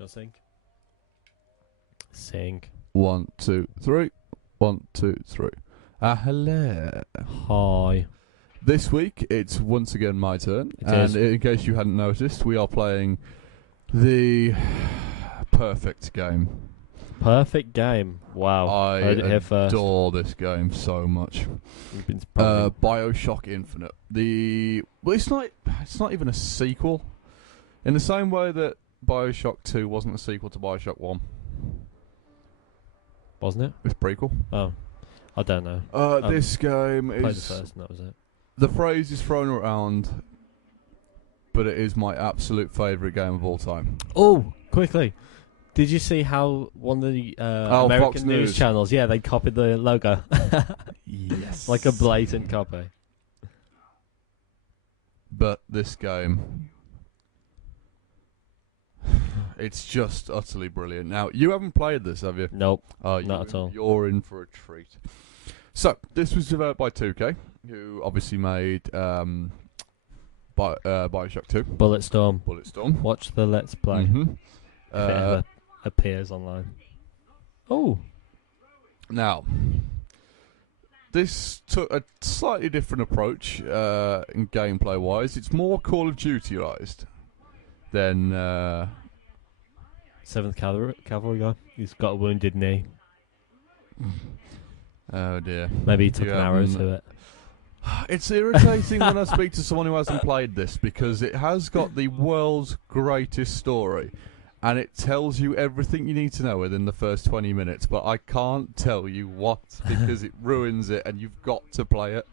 Just Sync. 1, 2, 3. 1, 2, 3. Hello. Hi. This week, it's once again my turn. It and is. in case you hadn't noticed, we are playing the perfect game. Perfect game. Wow. I Heard it here first. adore this game so much. We've been spoken. Bioshock Infinite. It's not even a sequel. In the same way that Bioshock 2 wasn't a sequel to Bioshock 1. Wasn't it? It's a prequel. Oh. I don't know. This game Played the is... first and that was it. The phrase is thrown around, but it is my absolute favourite game of all time. Oh, quickly. Did you see how one of the American Fox news News. channels, they copied the logo. Yes. Like a blatant copy. But this game... It's just utterly brilliant. Now, you haven't played this, have you? Nope, not at all. You're in for a treat. So, this was developed by 2K, who obviously made Bioshock 2. Bulletstorm. Bulletstorm. Watch the Let's Play. Mm-hmm. If it ever appears online. Oh. Now, this took a slightly different approach in gameplay-wise. It's more Call of Duty-ized than... 7th Cavalry guy. He's got a wounded knee. Oh dear. Maybe he took You an arrow haven't- to it. It's irritating when I speak to someone who hasn't played this because it has got the world's greatest story and it tells you everything you need to know within the first 20 minutes, but I can't tell you what because it ruins it and you've got to play it.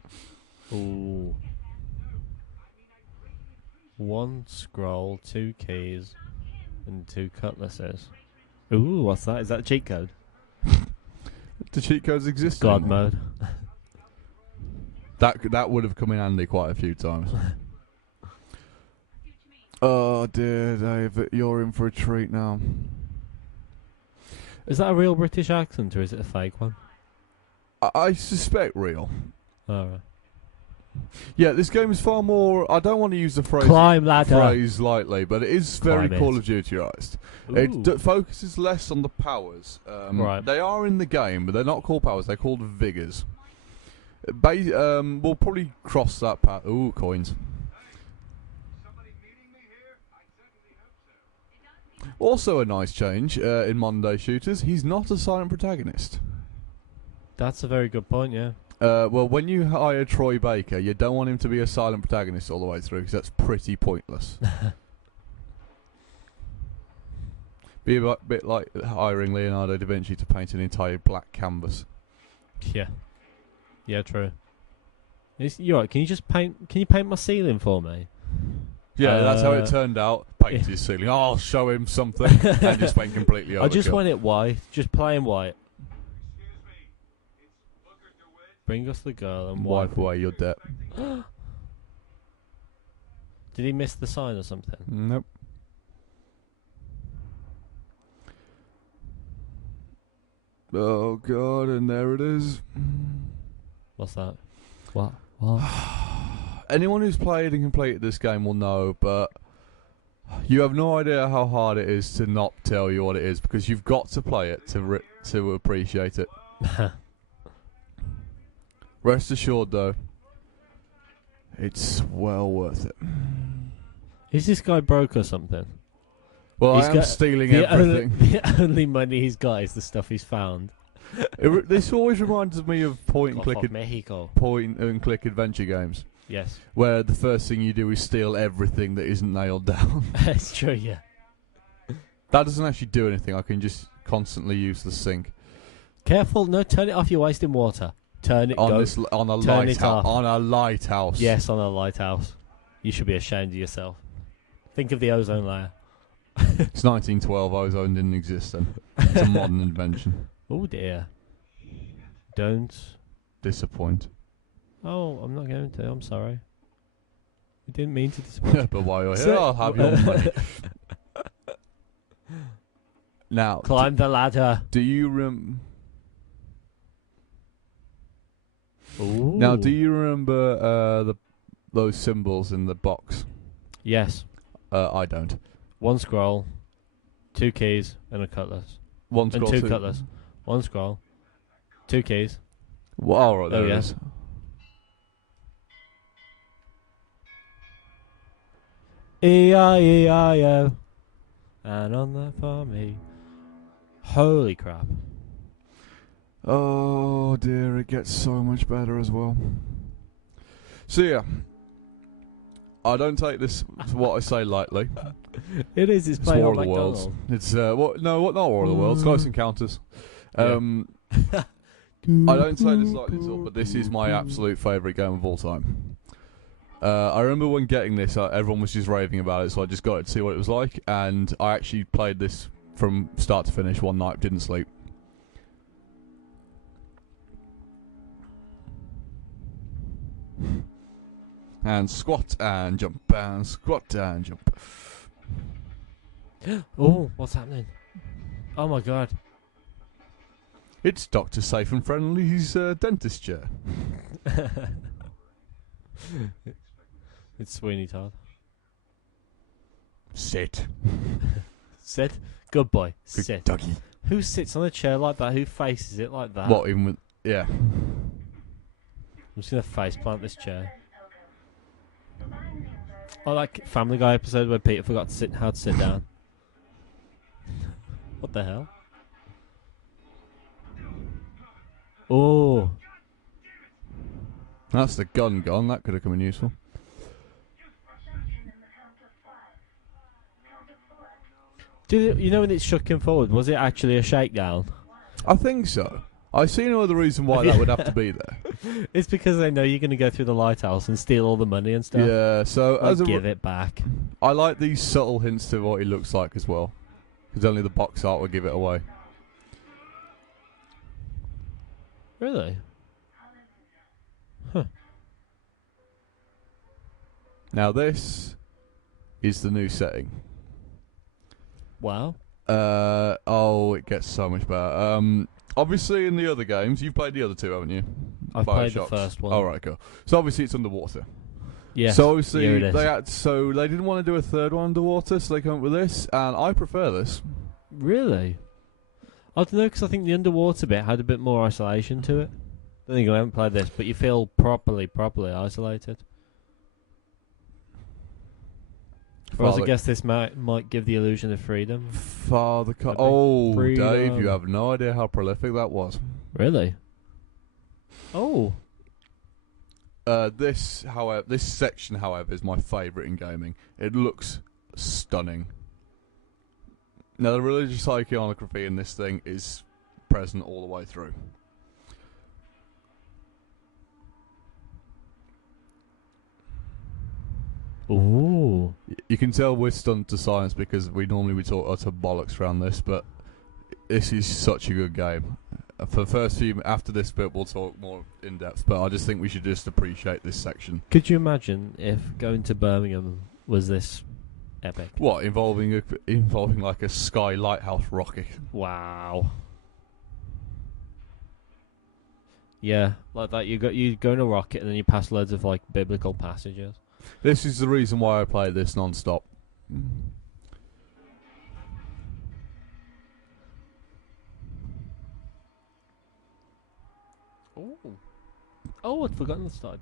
Ooh. 1 scroll, 2 keys, and 2 cutlasses. Ooh, what's that? Is that a cheat code? The cheat codes exist. God anymore. mode. That would have come in handy quite a few times. Oh dear, Dave, you're in for a treat now. Is that a real British accent or is it a fake one? I suspect real. Alright. Yeah, this game is far more... I don't want to use the Climb ladder. phrase lightly, but it is very Climb Call it. of Duty-ized. Ooh. It focuses less on the powers. Right. They are in the game, but they're not called powers. They're called vigors. We'll probably cross that path. Ooh, coins. Also a nice change in modern day shooters. He's not a silent protagonist. That's a very good point, yeah. Well, when you hire Troy Baker, you don't want him to be a silent protagonist all the way through because that's pretty pointless. Be a bit like hiring Leonardo da Vinci to paint an entire black canvas. Yeah. Yeah, true. You're right, can you paint my ceiling for me? Yeah, that's how it turned out. Paint his ceiling. Oh, I'll show him something. And just went completely overkill. I just want it white. Just plain white. Bring us the girl and wipe away your debt. Did he miss the sign or something? Nope. Oh god, and there it is. What's that? What? Anyone who's played and completed this game will know, but you have no idea how hard it is to not tell you what it is because you've got to play it to appreciate it. Rest assured, though, it's well worth it. Is this guy broke or something? Well, He's I am got stealing everything. The only money he's got is the stuff he's found. This always reminds me of point and Mexico. click adventure games, Yes. where the first thing you do is steal everything that isn't nailed down. That's true, yeah. That doesn't actually do anything. I can just constantly use the sink. Careful, no, turn it off, you're wasting water. Turn it on go. a Turn it off. On a lighthouse. Yes, on a lighthouse. You should be ashamed of yourself. Think of the ozone layer. It's 1912. Ozone didn't exist then. It's a modern invention. Oh dear. Don't. Disappoint. Oh, I'm not going to. I'm sorry. I didn't mean to disappoint. But while you're here, I'll have your money. Now, Climb the ladder. do you Ooh. Now, do you remember those symbols in the box? Yes. I don't. 1 scroll, 2 keys and a cutlass. One And scroll. 2 cutlass. 1 scroll. 2 keys. Well, all right, there it yeah. is. E-I-E-I-O. And on that for me. Holy crap. Oh dear, it gets so much better as well. So yeah, I don't take this what I say lightly. It is. It's playing War on of the Worlds. McDonald's. It's what? No, what? Not War of the Worlds. Close Encounters. Yeah. I don't say this lightly at all, but this is my absolute favourite game of all time. I remember when getting this, everyone was just raving about it, so I just got it to see what it was like, and I actually played this from start to finish one night, didn't sleep. And squat and jump and squat and jump. Oh, what's happening? Oh my god. It's Dr. Safe and Friendly's dentist chair. It's Sweeney Todd. Sit. Sit. Good boy. Good Sit. doggy. Who sits on a chair like that? Who faces it like that? What, even with... Yeah. I'm just going to faceplant this chair. Oh, like Family Guy episode where Peter forgot how to sit down. What the hell? Oh. That's the gun gone. That could have come in useful. Did it, you know when it shook him forward, was it actually a shakedown? I think so. I see no other reason why that would have to be there. It's because they know you're going to go through the lighthouse and steal all the money and stuff. Yeah, so Like, as a give it back. I like these subtle hints to what he looks like as well, because only the box art will give it away. Really? Huh. Now this is the new setting. Wow. Oh, it gets so much better. Obviously, in the other games, you've played the other two, haven't you? I've played the Bioshocks. first one. Oh, right, cool. So obviously it's underwater. Yes. So obviously here it is. they didn't want to do a third one underwater, so they came up with this, and I prefer this. Really? I don't know, because I think the underwater bit had a bit more isolation to it. I think I haven't played this, but you feel properly isolated. Whereas I guess this might give the illusion of freedom. Oh, Freedom. Dave, you have no idea how prolific that was. Really? Oh. This section, however, is my favourite in gaming. It looks stunning. Now, the religious iconography in this thing is present all the way through. Ooh. You can tell we're stunned to silence because we normally talk utter bollocks around this, but this is such a good game. For the first few, after this bit, we'll talk more in depth. But I just think we should just appreciate this section. Could you imagine if going to Birmingham was this epic? What, involving like a Sky Lighthouse rocket? Wow. Yeah, like that. You go in a rocket and then you pass loads of like biblical passages. This is the reason why I play this non-stop. Oh, I'd forgotten the slide.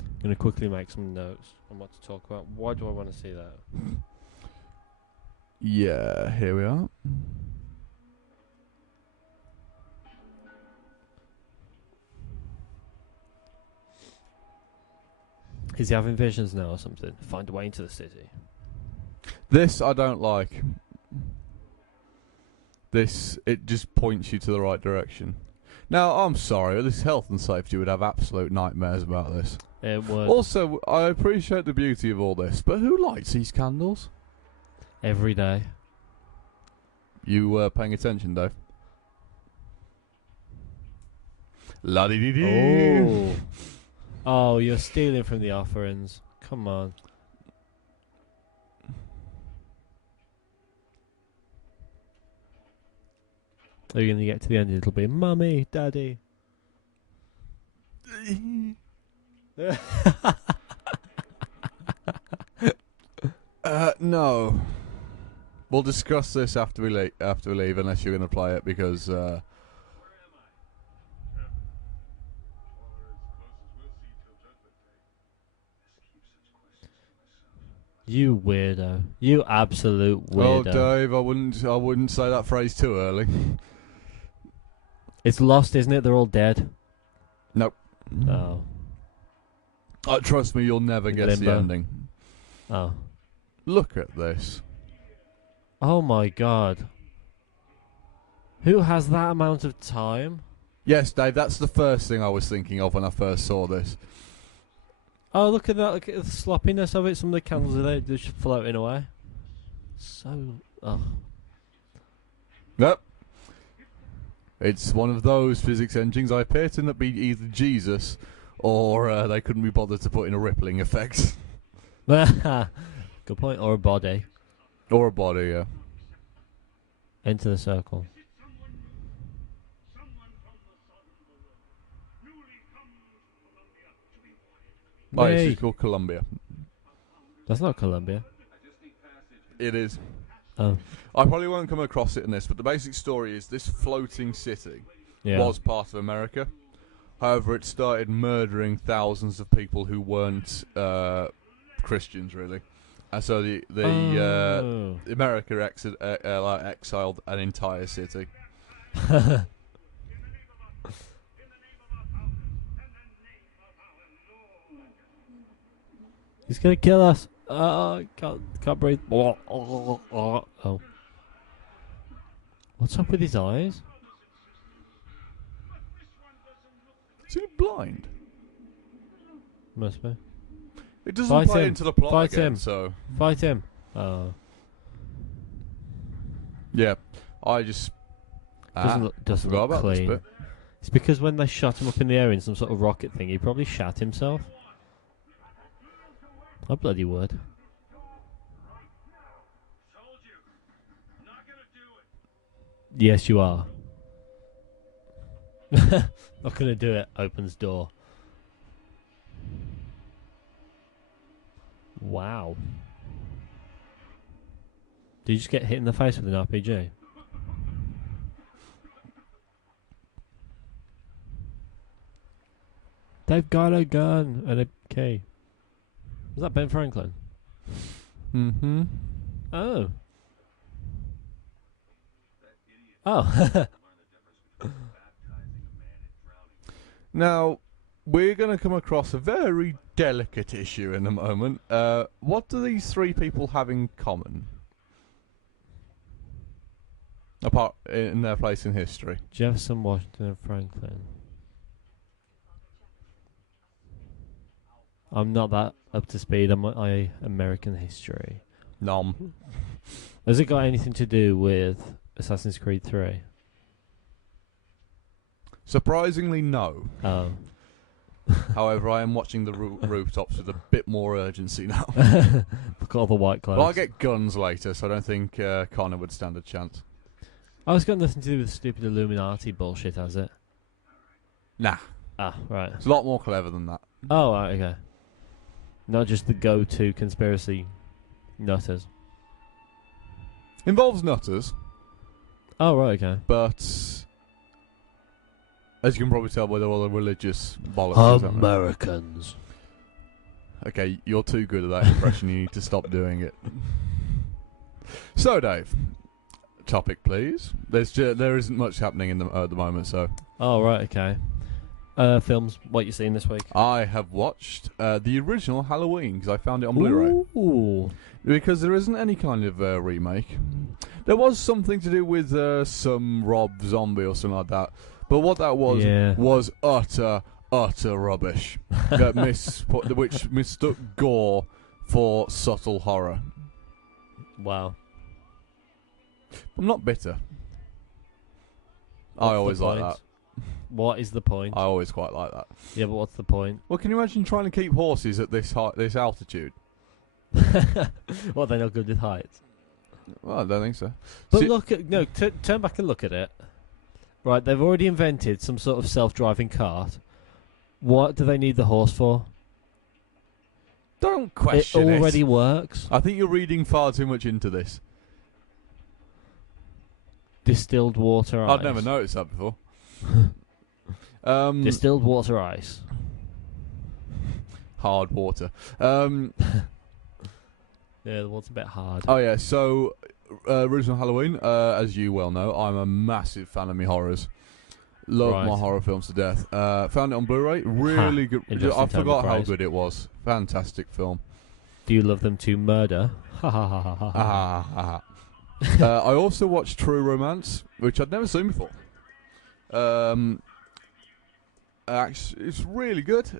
I'm going to quickly make some notes on what to talk about. Why do I want to see that? Yeah, here we are. Is he having visions now or something? Find a way into the city. This I don't like. This, it just points you to the right direction. Now, I'm sorry, this health and safety would have absolute nightmares about this. It would. Also, I appreciate the beauty of all this, but who lights these candles? Every day. You paying attention, Dave? La-di-di-di. Oh. Oh, you're stealing from the offerings. Come on. Are you going to get to the end? It'll be Mummy, Daddy. No. We'll discuss this after we leave, unless you're going to play it, because You weirdo. You absolute oh, weirdo. Dave, I wouldn't say that phrase too early. It's lost, isn't it? They're all dead. Nope. Oh. Trust me, you'll never guess the Limbo. ending. Oh. Look at this. Oh my god. Who has that amount of time? Yes, Dave, that's the first thing I was thinking of when I first saw this. Oh, look at that. Look at the sloppiness of it. Some of the candles are there just floating away. So... Oh. Yep. It's one of those physics engines. I appear to be either Jesus or they couldn't be bothered to put in a rippling effect. Good point. Or a body. Or a body, yeah. Enter the circle. Oh, Yay. it's called Columbia. That's not Columbia. It is. Oh. I probably won't come across it in this, but the basic story is this floating city was part of America. However, it started murdering thousands of people who weren't Christians, really. And so America exiled an entire city. He's gonna kill us. Can't breathe. Oh. What's up with his eyes? Is he blind? Must be. It doesn't Fight play him. into the plot Fight again, him. so... Fight him. Oh. Yeah, I just... Doesn't forgot look about this clean. bit. It's because when they shot him up in the air in some sort of rocket thing, he probably shat himself. I bloody would. Yes, you are. Not gonna do it. Opens door. Wow. Did you just get hit in the face with an RPG? They've got a gun and a key. Was that Ben Franklin? Mm-hmm. Oh. Oh. Now, we're going to come across a very delicate issue in a moment. What do these three people have in common? Apart in their place in history. Jefferson, Washington, and Franklin. I'm not that up to speed on my American history. Nom. Has it got anything to do with Assassin's Creed 3? Surprisingly, no. Oh. However, I am watching the rooftops with a bit more urgency now. Look at all the white clouds. Well, I'll get guns later, so I don't think Connor would stand a chance. Oh, it's got nothing to do with stupid Illuminati bullshit, has it? Nah. Ah, right. It's a lot more clever than that. Oh, right, okay. Not just the go-to conspiracy nutters. Involves nutters, Oh, right, okay. but as you can probably tell by all the religious bollocks. Americans. Okay, you're too good at that impression. You need to stop doing it. So, Dave, topic, please. There isn't much happening at the moment, so. Oh, right, okay. Films, what you seen this week? I have watched the original Halloween because I found it on Blu-ray. Ooh. Because there isn't any kind of remake. There was something to do with some Rob Zombie or something like that. But what that was utter rubbish. Which mistook gore for subtle horror. Wow. I'm not bitter. What's I always the like point? that. What is the point? I always quite like that. Yeah, but what's the point? Well, can you imagine trying to keep horses at this altitude? What, they're not good with heights? Well, I don't think so. But turn back and look at it. Right, they've already invented some sort of self-driving cart. What do they need the horse for? Don't question it. Already works. I think you're reading far too much into this. Distilled water ice. I'd never noticed that before. Distilled water ice. Hard water. Yeah, the water's a bit hard. Oh yeah, so original Halloween, as you well know, I'm a massive fan of me horrors. Love my horror films to death. Found it on Blu-ray. Really good. I forgot how good it was. Fantastic film. Do you love them to murder? Ha ha ha ha ha. I also watched True Romance, which I'd never seen before. Actually, it's really good.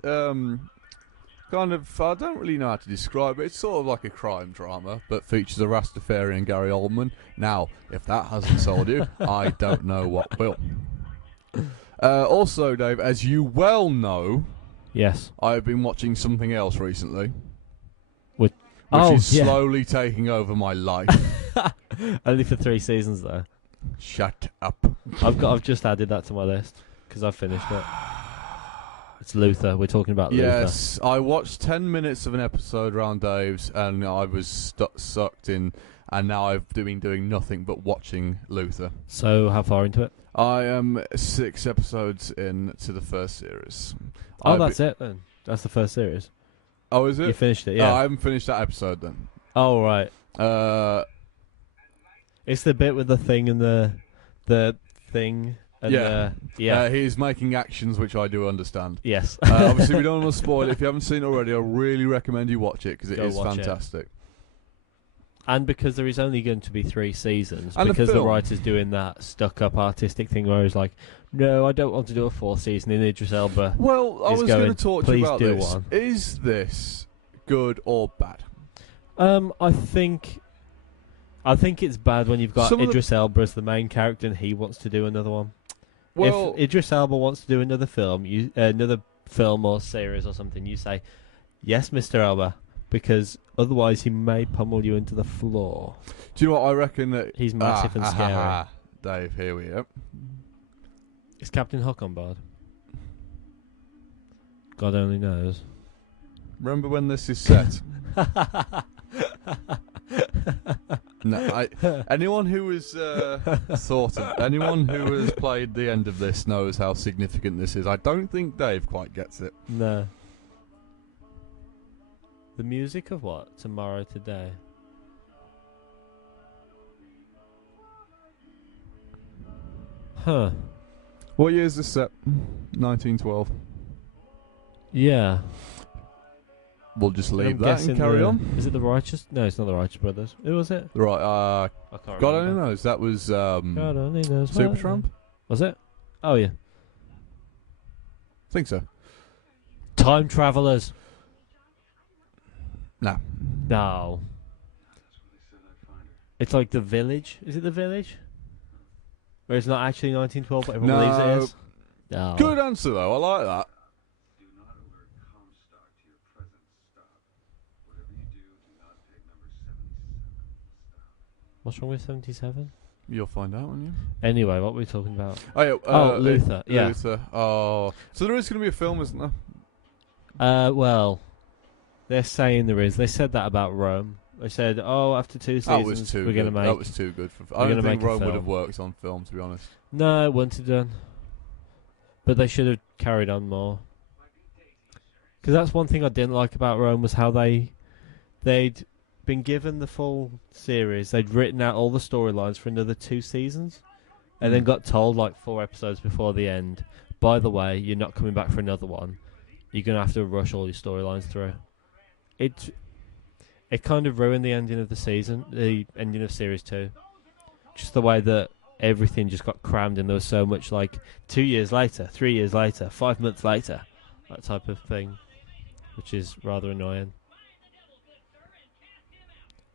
Kind of, I don't really know how to describe it. It's sort of like a crime drama, but features a Rastafarian Gary Oldman. Now, if that hasn't sold you, I don't know what will. Also, Dave, as you well know, yes, I've been watching something else recently, which is slowly taking over my life. Only for 3 seasons, though. Shut up. I've just added that to my list because I've finished it. It's Luther. We're talking about Luther. Yes, I watched 10 minutes of an episode around Dave's, and I was sucked in, and now I've been doing nothing but watching Luther. So, how far into it? I am 6 episodes into the first series. Oh, that's it then. That's the first series. Oh, is it? You finished it, yeah. I haven't finished that episode then. Oh, right. It's the bit with the thing and the thing. And he's making actions which I do understand. Yes. Obviously, we don't want to spoil it. If you haven't seen it already, I really recommend you watch it because it is fantastic. And because there is only going to be 3 seasons, and because the writer's doing that stuck-up artistic thing where he's like, no, I don't want to do a 4th season in Idris Elba. Well, I was going to talk to you about this. One. Is this good or bad? I think it's bad when you've got Idris Elba as the main character and he wants to do another one. Well, if Idris Elba wants to do another film, another film or series or something, you say, yes, Mr. Elba, because otherwise he may pummel you into the floor. Do you know what I reckon? That he's massive and scary. Dave, here we go. Is Captain Hook on board? God only knows. Remember when this is set? No, anyone who has anyone who has played the end of this knows how significant this is. I don't think Dave quite gets it. No. The music of what? Tomorrow Today. Huh. What year is this set? 1912. Yeah. We'll just leave that and carry on. Is it the Righteous? No, it's not the Righteous Brothers. Who was it? Right, I can't God remember. only knows. That was God only knows. Supertramp? Was it? Oh, yeah. Think so. Time Travelers. No. No. It's like The Village. Is it The Village? Where it's not actually 1912, but everyone believes it is? No. Good answer, though. I like that. What's wrong with 77? You'll find out, won't you? Anyway, what were we talking about? Luther. Yeah. Luther. Oh. So there is going to be a film, isn't there? Well, they're saying there is. They said that about Rome. They said, after 2 seasons, we're going to make... That was too good. I don't think Rome would have worked on film, to be honest. No, it wouldn't have done. But they should have carried on more. Because that's one thing I didn't like about Rome, was how they'd been given the full series. They'd written out all the storylines for another 2 seasons, and then got told like 4 episodes before the end, by the way, you're not coming back for another one. You're going to have to rush all your storylines through. It kind of ruined the ending of the season, the ending of series 2. Just the way that everything just got crammed, and there was so much, like 2 years later, 3 years later, 5 months later, that type of thing, which is rather annoying.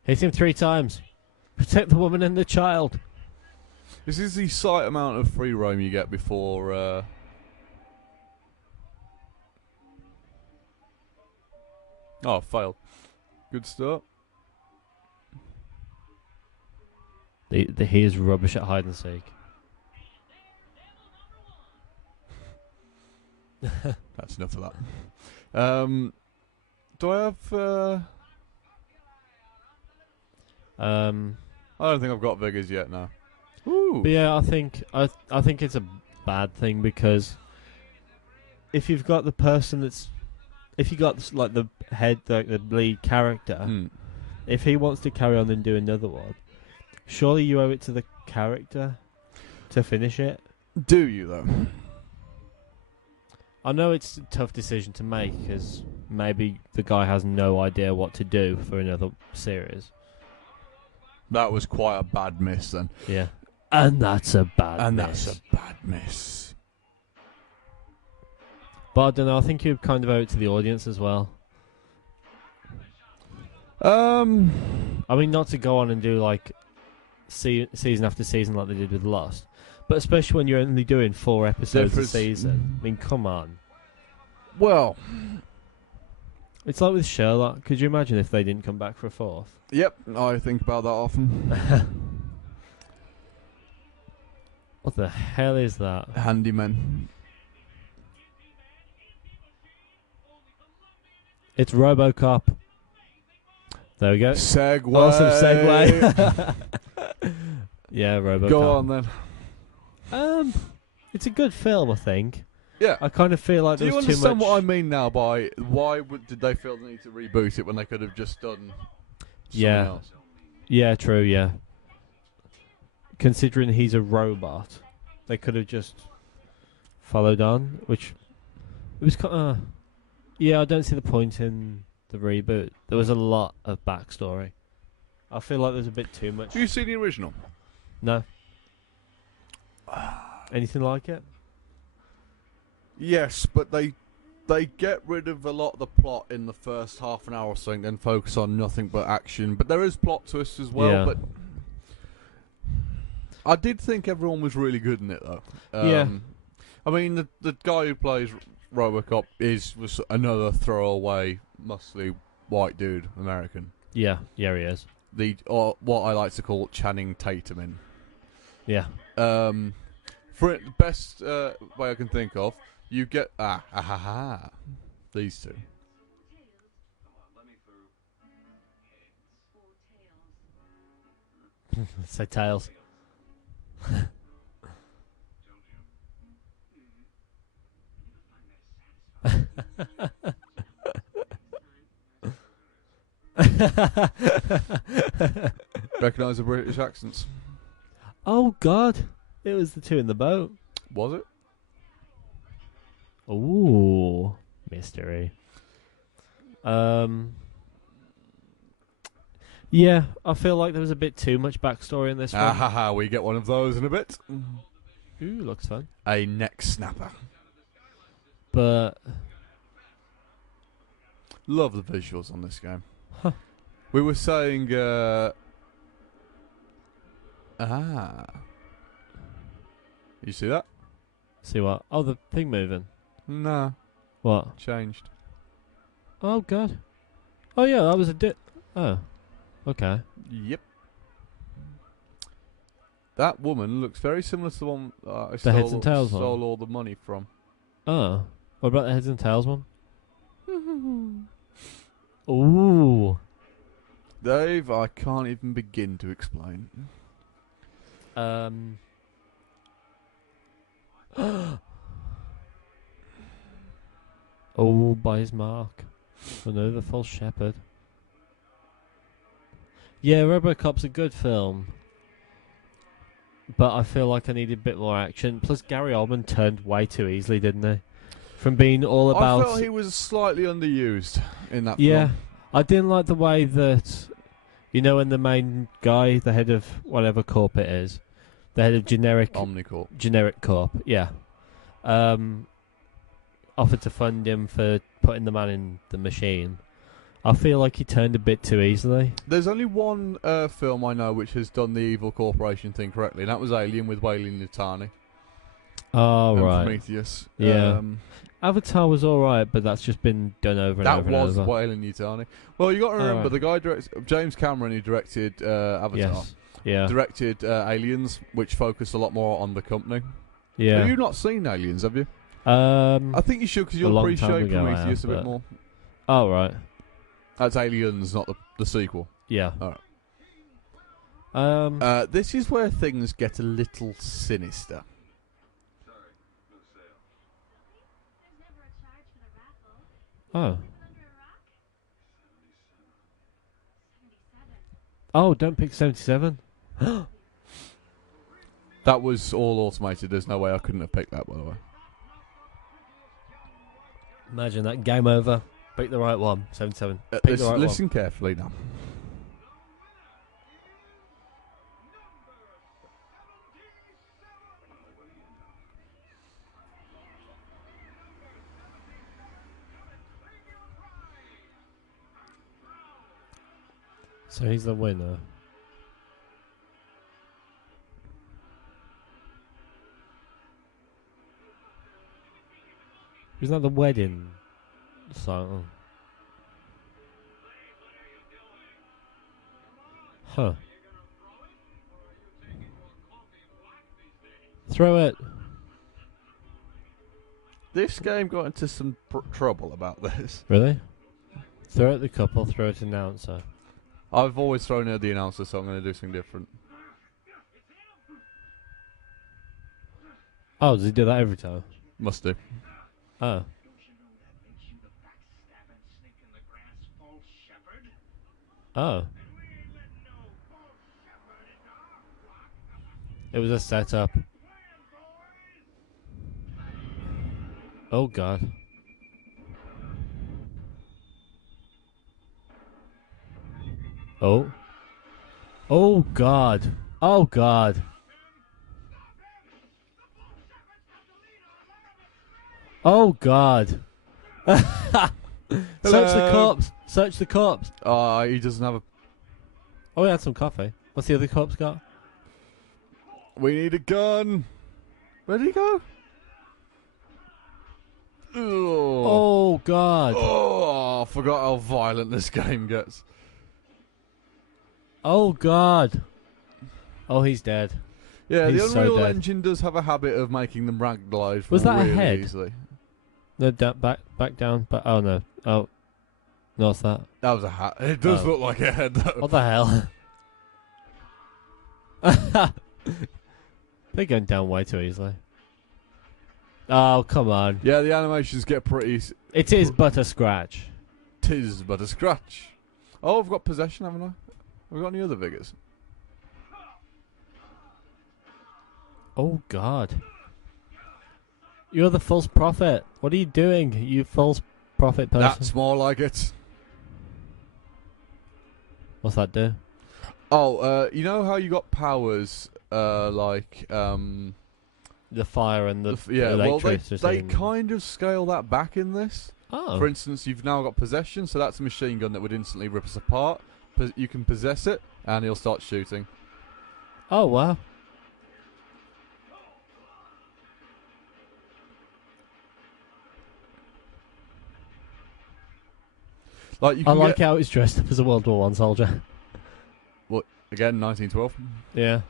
Hit him 3 times. Protect the woman and the child. This is the slight amount of free roam you get before... Oh, failed. Good start. He is rubbish at hide and seek. That's enough of that. Do I have... I don't think I've got Viggers yet now. Ooh. But yeah, I think it's a bad thing because if you've got the person if you got like the head, like the lead character, if he wants to carry on and do another one, surely you owe it to the character to finish it. Do you though? I know it's a tough decision to make because maybe the guy has no idea what to do for another series. That was quite a bad miss then. Yeah. And that's a bad miss. That's a bad miss. But I don't know, I think you kind of owe it to the audience as well. I mean, not to go on and do like season after season like they did with Lost, but especially when you're only doing 4 episodes a season. I mean, come on. Well, it's like with Sherlock. Could you imagine if they didn't come back for a 4th? Yep, I think about that often. What the hell is that? Handyman. It's RoboCop. There we go. Segway. Awesome segue. Yeah, RoboCop. Go on then. It's a good film, I think. Yeah. I kind of feel like Do you there's too much. understand what I mean now by did they feel the need to reboot it when they could have just done something else? Yeah, true, yeah. Considering he's a robot, they could have just followed on, which it was kind of... Yeah, I don't see the point in the reboot. There was a lot of backstory. I feel like there's a bit too much. Have you seen the original? No. Anything like it? Yes, but they get rid of a lot of the plot in the first half an hour or something and focus on nothing but action. But there is plot twists as well. Yeah. But I did think everyone was really good in it, though. Yeah. I mean, the guy who plays RoboCop was another throwaway, muscly white dude, American. Yeah, he is. Or what I like to call Channing Tatum in. Yeah. For the best way I can think of, you get these two. Say Tails. Recognise the British accents? Oh God! It was the two in the boat. Was it? Ooh, mystery. Yeah, I feel like there was a bit too much backstory in this one. We get one of those in a bit. Ooh, looks fun. A neck snapper. But love the visuals on this game. Huh. We were saying, you see that? see what? Oh, the thing moving. Nah, What? changed. Oh God. Oh yeah, that was a Oh, okay. Yep. That woman looks very similar to the one I The heads and tails one? stole all the money from. Oh, what about the heads and tails one? Ooh. Dave, I can't even begin to explain. Oh, by his mark. I know the false shepherd. Yeah, RoboCop's a good film, but I feel like I needed a bit more action. Plus, Gary Oldman turned way too easily, didn't he? From being all about... I felt he was slightly underused in that Yeah, film. I didn't like the way that, you know, when the main guy, the head of whatever corp it is, the head of generic corp, yeah, offered to fund him for putting the man in the machine. I feel like he turned a bit too easily. There's only one film I know which has done the evil corporation thing correctly, and that was Alien with Weyland-Yutani. Oh, and right. Prometheus. Yeah. Avatar was alright, but that's just been done over and over and over. That was Weyland-Yutani. Well, you got to remember, the guy James Cameron, who directed Avatar, Yes. Yeah. directed Aliens, which focused a lot more on the company. Yeah. Have you not seen Aliens, have you? I think you should, because a you'll long appreciate time ago I Prometheus have, a bit but- more. Oh, right. That's Aliens, not the sequel. Yeah. This is where things get a little sinister. Oh. Oh, don't pick 77. That was all automated. There's no way I couldn't have picked that, by the way. Imagine that. Game over. Pick the right one. 77. Pick the right listen carefully now. So he's the winner. Isn't that the wedding song? Huh. Throw it. This game got into some trouble about this. Really? Throw it at the couple, throw it at the announcer. I've always thrown it at the announcer, so I'm going to do something different. Oh, does he do that every time? Must do. Oh. Oh. It was a setup. Oh God. Oh. Oh God. Oh God. Oh God. Search the corpse. Search the corpse. He doesn't have a... Oh, he had some coffee. What's the other corpse got? We need a gun. Where did he go? Oh God. Oh, I forgot how violent this game gets. Oh God. Oh, he's dead. Yeah, He's the Unreal so dead. Engine does have a habit of making them ragdollized Was that a really head? easily. No, back down. Oh no. Oh, no, what's that? That was a hat. It does Oh. look like a head, though. What the hell? They're going down way too easily. Oh, come on. Yeah, the animations get pretty... It is but a scratch. Tis but a scratch. Oh, I've got possession, haven't I? Have we got any other figures? Oh God. You're the false prophet. What are you doing, you false prophet person? That's more like it. What's that do? Oh, you know how you got powers, like, The fire and the yeah, well, electricity. they kind of scale that back in this. Oh. For instance, you've now got possession, so that's a machine gun that would instantly rip us apart. You can possess it, and he'll start shooting. Oh wow. Like you I can like how he's dressed up as a World War One soldier. What again? 1912. Yeah.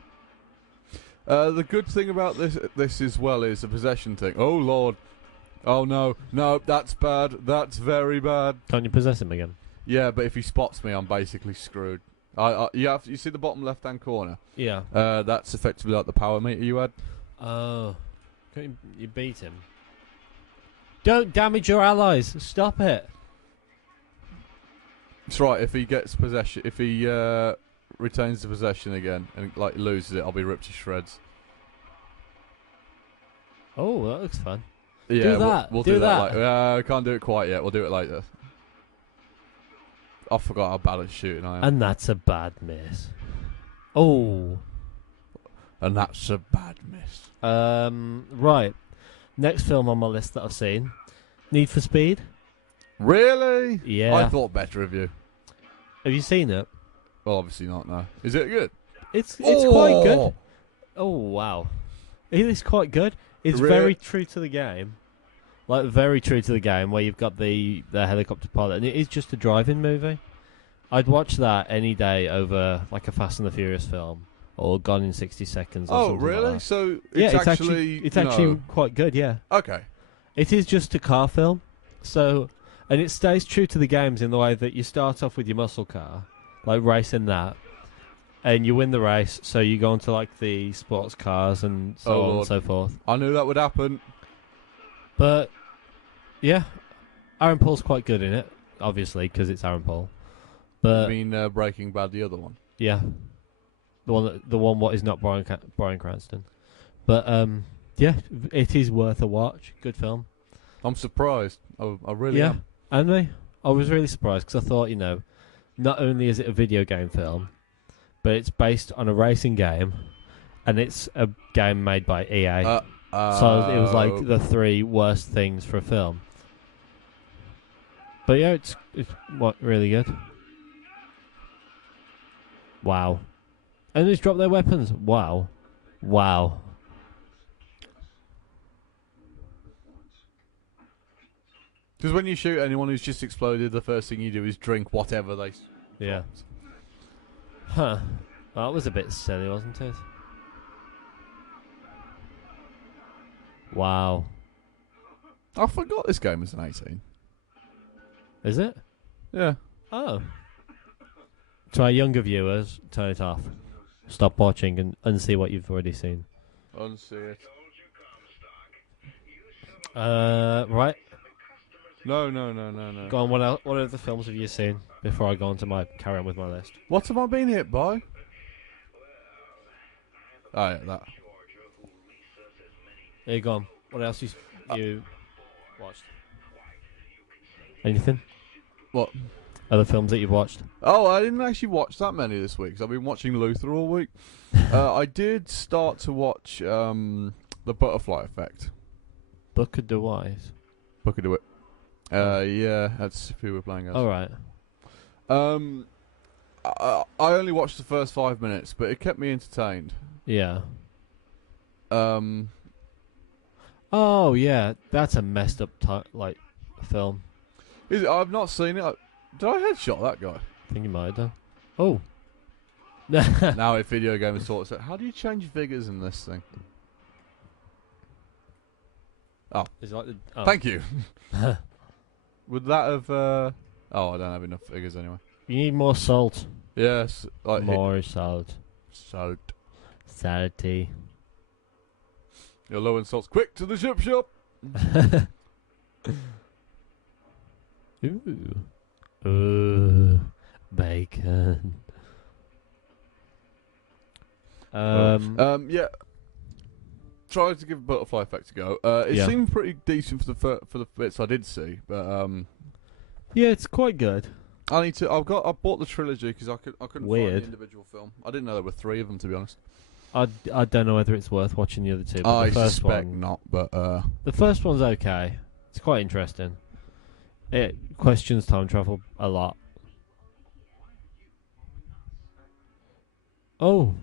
The good thing about this as well is the possession thing. Oh lord. Oh no, that's bad. That's very bad. Can't you possess him again? Yeah, but if he spots me, I'm basically screwed. You see the bottom left-hand corner? Yeah. That's effectively like the power meter you had. Oh. Can't you beat him? Don't damage your allies. Stop it. That's right. If he gets possession, if he retains the possession again and like loses it, I'll be ripped to shreds. Oh, that looks fun. Yeah, Do that. We'll Do do that. that. Later. I can't do it quite yet. We'll do it later. I forgot how bad at shooting I am. And that's a bad miss. Oh. And that's a bad miss. Right. Next film on my list that I've seen. Need for Speed. Really? Yeah. I thought better of you. Have you seen it? Well, obviously not. No. Is it good? It's quite good. Oh wow. It is quite good. It's very true to the game. Like very true to the game where you've got the helicopter pilot and it is just a driving movie. I'd watch that any day over like a Fast and the Furious film or Gone in 60 Seconds or Oh, something really? like that. So Yeah, it's actually quite good, yeah. Okay. It is just a car film. So and it stays true to the games in the way that you start off with your muscle car, like racing that. and you win the race. So you go into like the sports cars and so Oh, on and Lord. so forth. I knew that would happen. But yeah, Aaron Paul's quite good in it, obviously because it's Aaron Paul. But I mean, Breaking Bad, the other one. yeah, the one what is not Bryan Cranston. But yeah, it is worth a watch. Good film. I'm surprised. I really Yeah, am. and me, I was really surprised because I thought, not only is it a video game film, but it's based on a racing game, and it's a game made by EA. So it was like the three worst things for a film. But yeah, it's really good. Wow. And it's dropped their weapons. Wow. Because when you shoot anyone who's just exploded, the first thing you do is drink whatever they. Yeah. dropped. Huh. That was a bit silly, wasn't it? Wow. I forgot this game was an 18. Is it? Yeah. Oh. To our younger viewers, turn it off. Stop watching and see what you've already seen. Unsee it. Right. No. Go on. What other films have you seen before I go on to carry on with my list? What have I been hit by? Oh, yeah, that. Here you go on. What else you watched? Anything? What? Other films that you've watched? Oh, I didn't actually watch that many this week, 'cause I've been watching Luther all week. I did start to watch The Butterfly Effect. Book of the Wise. Book of the Wit. Yeah, that's who we're playing as. All right. I only watched the first 5 minutes, but it kept me entertained. Yeah. Um, Oh yeah, that's a messed up film. is it? I've not seen it. Did I headshot that guy? I think you might have done. Oh. Now a video game is sort of. How do you change figures in this thing? Is it like the, Thank you. Would that have? Oh, I don't have enough figures anyway. You need more salt. Yes, like More salt. salt. Salty. You're low in salts. Quick to the chip shop. Ooh. Bacon. Yeah. Tried to give Butterfly Effect a go. It Yeah. seemed pretty decent for the bits I did see, but Yeah, it's quite good. I need to. I bought the trilogy because I couldn't find Weird. the individual film. I didn't know there were 3 of them, to be honest. I don't know whether it's worth watching the other two. But I the first suspect one, not, but the first one's okay. It's quite interesting. It questions time travel a lot. Oh,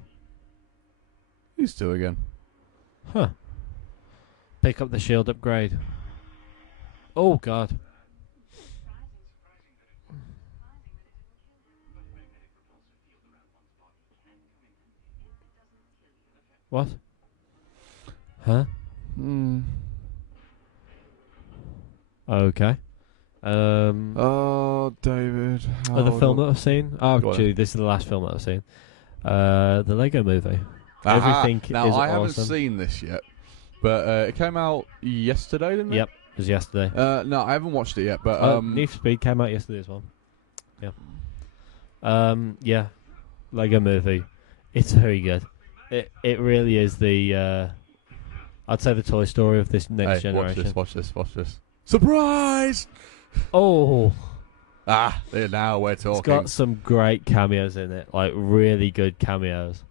these two again. huh. Pick up the shield upgrade. Oh God. What? Huh? Okay. Oh, David. Other film that I've seen? Oh, Go on. gee, this is the last film that I've seen. The Lego Movie. Aha. Everything Now is I haven't awesome. seen this yet, but it came out yesterday, didn't it? Yep, it was yesterday. No, I haven't watched it yet, but Need for Speed came out yesterday as well. Yeah. Yeah. Lego Movie. It's very good. It really is the I'd say the Toy Story of this next generation. Watch this. Surprise! Oh, There now we're it's talking. got some great cameos in it, like really good cameos.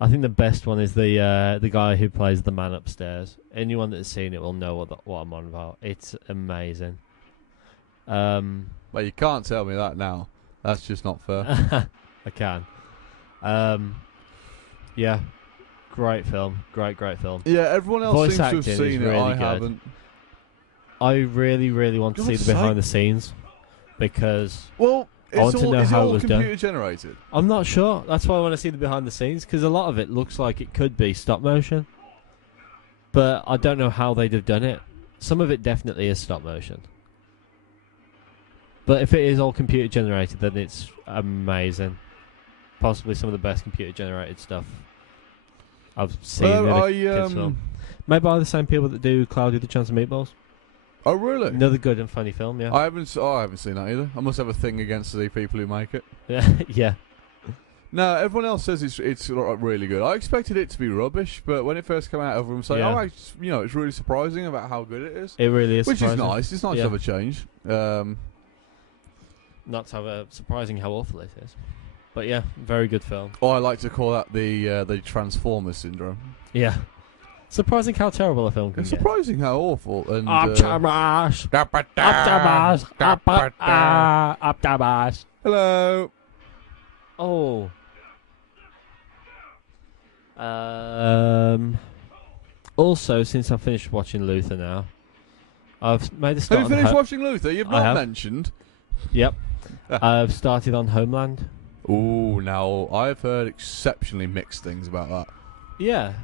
I think the best one is the guy who plays the man upstairs. Anyone that's seen it will know what I'm on about. It's amazing. Well, you can't tell me that now. That's just not fair. I can. Yeah, great film. Great film. Yeah, everyone else Voice seems to have acting is seen it. really I good. haven't. I really want to see God's the behind sake. the scenes because Well, I want to know is it how it all was done. computer generated? I'm not sure. That's why I want to see the behind the scenes because a lot of it looks like it could be stop motion, but I don't know how they'd have done it. Some of it definitely is stop motion, but if it is all computer generated, then it's amazing. possibly some of the best computer-generated stuff I've seen in a kids' film. Made by the same people that do Cloudy with a Chance of Meatballs. Oh, really? Another good and funny film, yeah. I haven't seen that either. I must have a thing against the people who make it. Yeah. No, everyone else says it's really good. I expected it to be rubbish, but when it first came out, everyone was saying, Yeah. it's really surprising about how good it is. It really is Which surprising. is nice. It's nice to have a change. Not to have a surprising how awful it is. But yeah, very good film. Or I like to call that the Transformers syndrome. Yeah. Surprising how terrible a film can It's get. surprising how awful. And Optimus! Optimus! Hello. Oh. Also, since I've finished watching Luther now, I've made a start. Have you finished watching Luther? You've I not have. mentioned. Yep. I've started on Homeland. Ooh, now I've heard exceptionally mixed things about that. Yeah.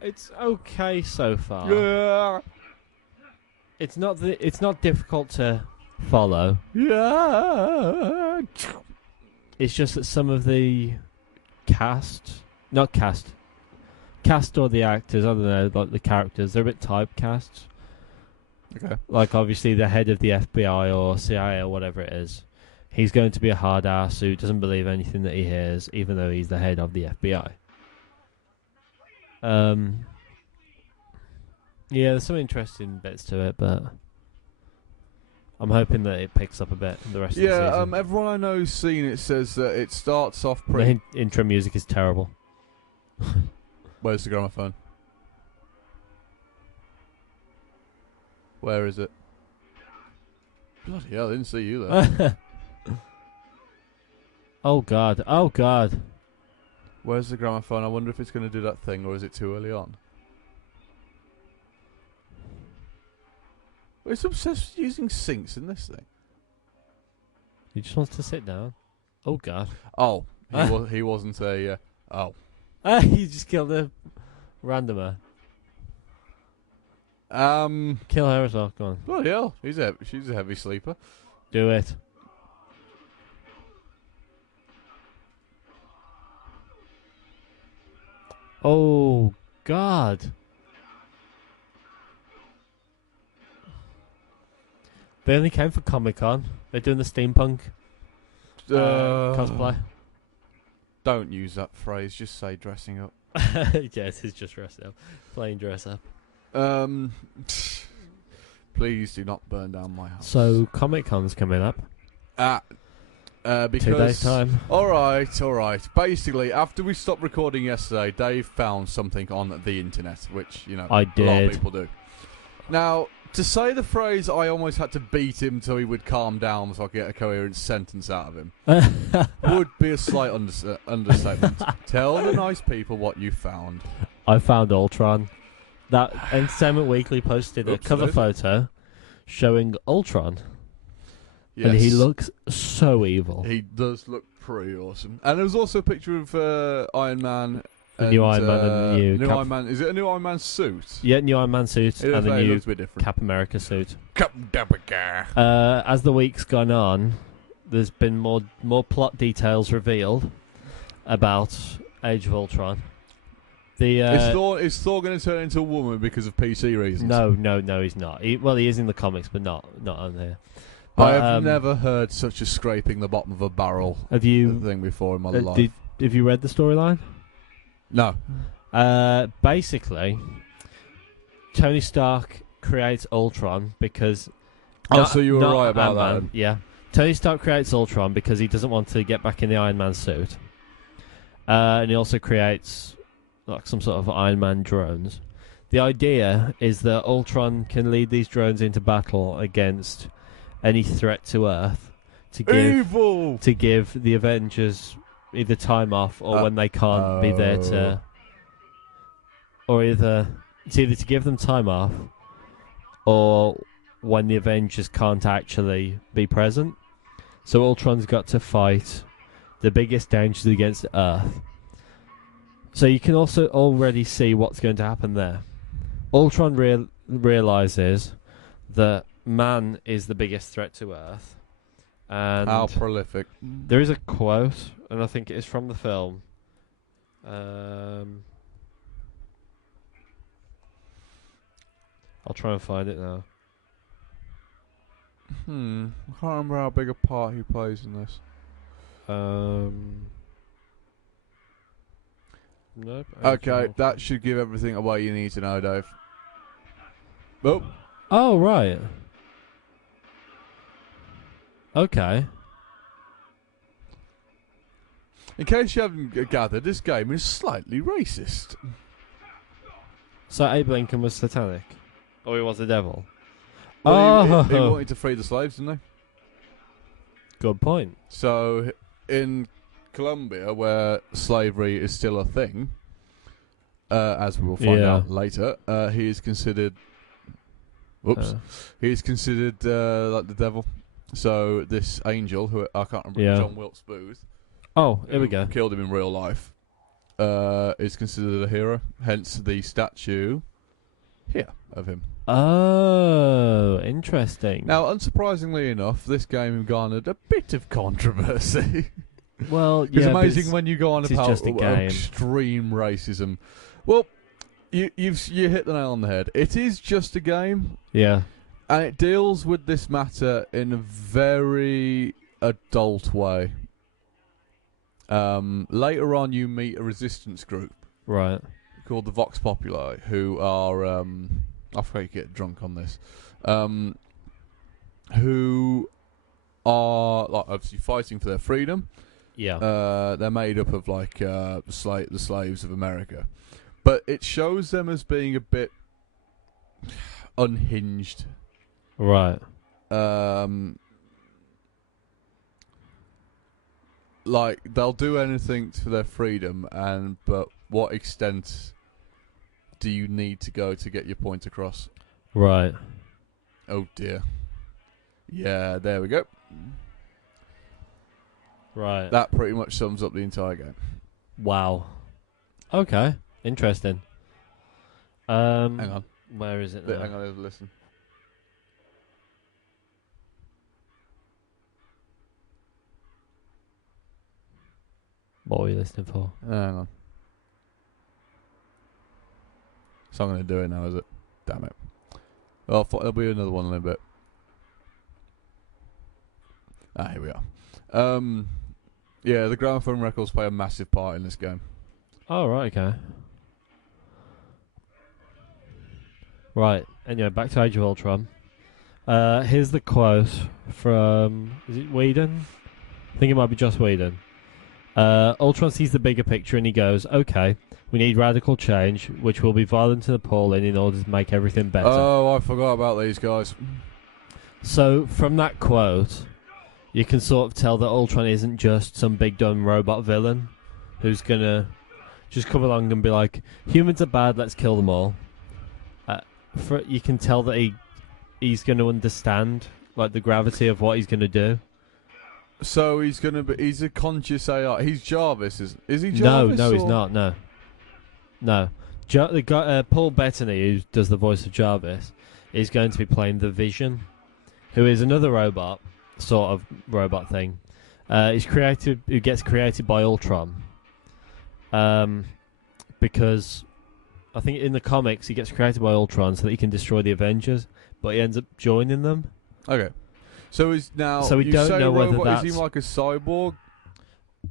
It's okay so far. Yeah. It's not difficult to follow. Yeah. It's just that some of the cast or the actors, I don't know, like the characters, they're a bit typecast. Okay. Like obviously the head of the FBI or CIA or whatever it is, he's going to be a hard ass who doesn't believe anything that he hears, even though he's the head of the FBI. Yeah, there's some interesting bits to it, but I'm hoping that it picks up a bit the rest of the season. Yeah, everyone I know's seen it says that it starts off The pretty... intro music is terrible. Where's the gramophone? Where is it? Bloody hell, I didn't see you there. Oh god. Where's the gramophone? I wonder if it's going to do that thing, or is it too early on? It's obsessed with using sinks in this thing. He just wants to sit down. Oh god. Oh, he wasn't a... oh. You just killed a randomer. Kill her as well, come on. Bloody hell, she's a heavy sleeper. Do it. Oh god. They only came for Comic-Con. They're doing the steampunk cosplay. Don't use that phrase, just say dressing up. Yes, it's just dress up. Plain dress up. Please do not burn down my house. So, Comic-Con's coming up. Because 2 days' time. Alright. Basically, after we stopped recording yesterday, Dave found something on the internet, which, I a lot of did. people do. Now, to say the phrase, I almost had to beat him till he would calm down so I could get a coherent sentence out of him, would be a slight understatement. Tell the nice people what you found. I found Ultron. That Entertainment Weekly posted a cover photo showing Ultron. Yes. And he looks so evil. He does look pretty awesome. And there was also a picture of Iron Man. The new Iron Man and the new Iron Man. Is it a new Iron Man suit? Yeah, new Iron Man suit and the new looks a bit different. Cap America suit. Captain America. As the week's gone on, there's been more plot details revealed about Age of Ultron. Is Thor going to turn into a woman because of PC reasons? No, he's not. He is in the comics, but not on here. I have never heard such a scraping the bottom of a barrel thing before in my life. Have you read the storyline? No. Basically, Tony Stark creates Ultron because... so you were right about that then. Yeah. Tony Stark creates Ultron because he doesn't want to get back in the Iron Man suit. And he also creates like some sort of Iron Man drones. The idea is that Ultron can lead these drones into battle against any threat to Earth to give the Avengers either time off or when they can't be there to... Or it's either to give them time off or when the Avengers can't actually be present. So Ultron's got to fight the biggest dangers against Earth. So you can also already see what's going to happen there. Ultron realizes that man is the biggest threat to Earth, How And prolific. there is a quote, and I think it is from the film. I'll try and find it now. I can't remember how big a part he plays in this. Nope. Okay, that should give everything away you need to know, Dave. Oh, Oh, right. Okay. in case you haven't gathered, this game is slightly racist. So Abe Lincoln was satanic? Or he was the devil? Well, he wanted to free the slaves, didn't he? Good point. So, in Colombia, where slavery is still a thing, as we will find out later, he is considered... Whoops. He is considered like the devil. So this angel, who I can't remember, John Wilkes Booth. Oh, here we go. Killed him in real life. Is considered a hero. Hence the statue here of him. Oh, interesting. Now, unsurprisingly enough, this game garnered a bit of controversy. Well, It's amazing when you go on about just a game. extreme racism. Well, you hit the nail on the head. It is just a game. Yeah. And it deals with this matter in a very adult way. Later on, you meet a resistance group. Right. Called the Vox Populi, who are... I forget you get drunk on this. Who are like obviously fighting for their freedom. Yeah. They're made up of like the slaves of America. But it shows them as being a bit unhinged. Right. Like they'll do anything for their freedom, but what extent do you need to go to get your point across? Right. Oh dear. Yeah, there we go. Right. That pretty much sums up the entire game. Wow. Okay. Interesting. Hang on. Where is it now? Hang on, listen. What were you listening for? Hang on. So I'm going to do it now, is it? Damn it. Well, there'll be another one in a bit. Here we are. Yeah, the gramophone records play a massive part in this game. Oh, right, okay. Right, anyway, back to Age of Ultron. Here's the quote from... Is it Whedon? I think it might be Joss Whedon. Ultron sees the bigger picture and he goes, okay, we need radical change, which will be violent and appalling in order to make everything better. Oh, I forgot about these guys. So, from that quote, you can sort of tell that Ultron isn't just some big dumb robot villain who's gonna just come along and be like, humans are bad, let's kill them all. You can tell that he's going to understand like the gravity of what he's going to do. So he's a conscious AI. He's Jarvis, is he Jarvis? No, he's not. No. The guy, Paul Bettany, who does the voice of Jarvis, is going to be playing the Vision, who is another robot, sort of robot thing. Who gets created by Ultron. Because I think in the comics he gets created by Ultron so that he can destroy the Avengers, but he ends up joining them. Okay. So he's now. So we don't know whether that's... Is he like a cyborg?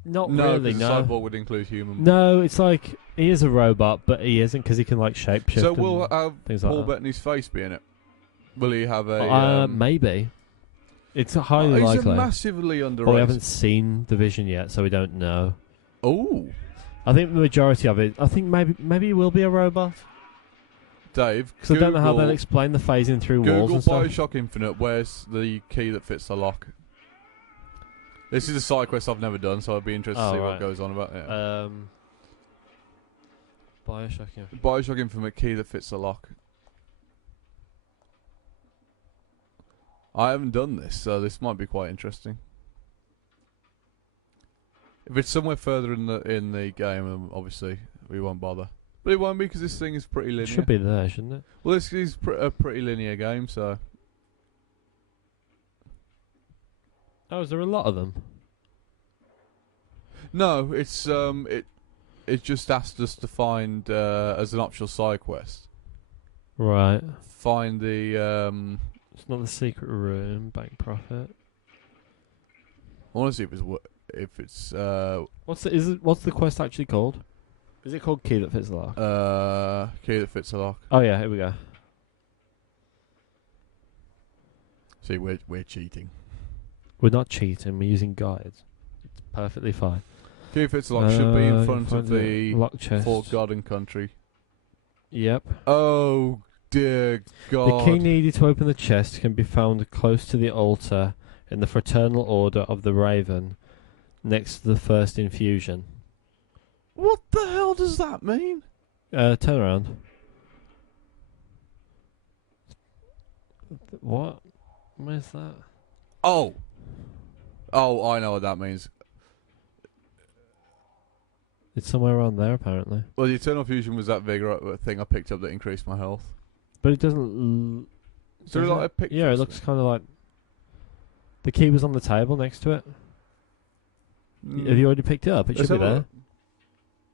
Not really, no. A cyborg would include human. No, it's like he is a robot, but he isn't because he can like shapeshift. So will have Paul like Bettany's face be in it? Will he have a? Maybe. It's highly likely. He's massively underrated. But we haven't seen the Vision yet, so we don't know. Oh. I think the majority of it. I think maybe he will be a robot. Dave, because I don't know how they'll explain the phasing through walls and stuff. Google Bioshock Infinite. Where's the key that fits the lock? This is a side quest I've never done, so I'd be interested to see what goes on about it. Bioshock Infinite. Bioshock Infinite key that fits the lock. I haven't done this, so this might be quite interesting. If it's somewhere further in the game, obviously we won't bother. But it won't be because this thing is pretty linear. It should be there, shouldn't it? Well, this is a pretty linear game, so... Oh, is there a lot of them? No, it just asked us to find as an optional side quest. Right. Find the It's not the secret room. Bank profit. I want to see if it's What's the quest actually called? Is it called Key That Fits the Lock? key that fits a lock. Oh yeah, here we go. See, we're cheating. We're not cheating. We're using guides. It's perfectly fine. Key that fits a lock should be in front find of the lock chest. Fort Garden country. Yep. Oh dear God! The key needed to open the chest can be found close to the altar in the Fraternal Order of the Raven, next to the first infusion. What the hell does that mean? Turn around. What? Where's that? Oh, I know what that means. It's somewhere around there, apparently. Well, the Eternal Fusion was that vigor thing I picked up that increased my health. But it doesn't. So does like it? a picture. Yeah, it looks kind of like. The key was on the table next to it. Have you already picked it up? It should be there.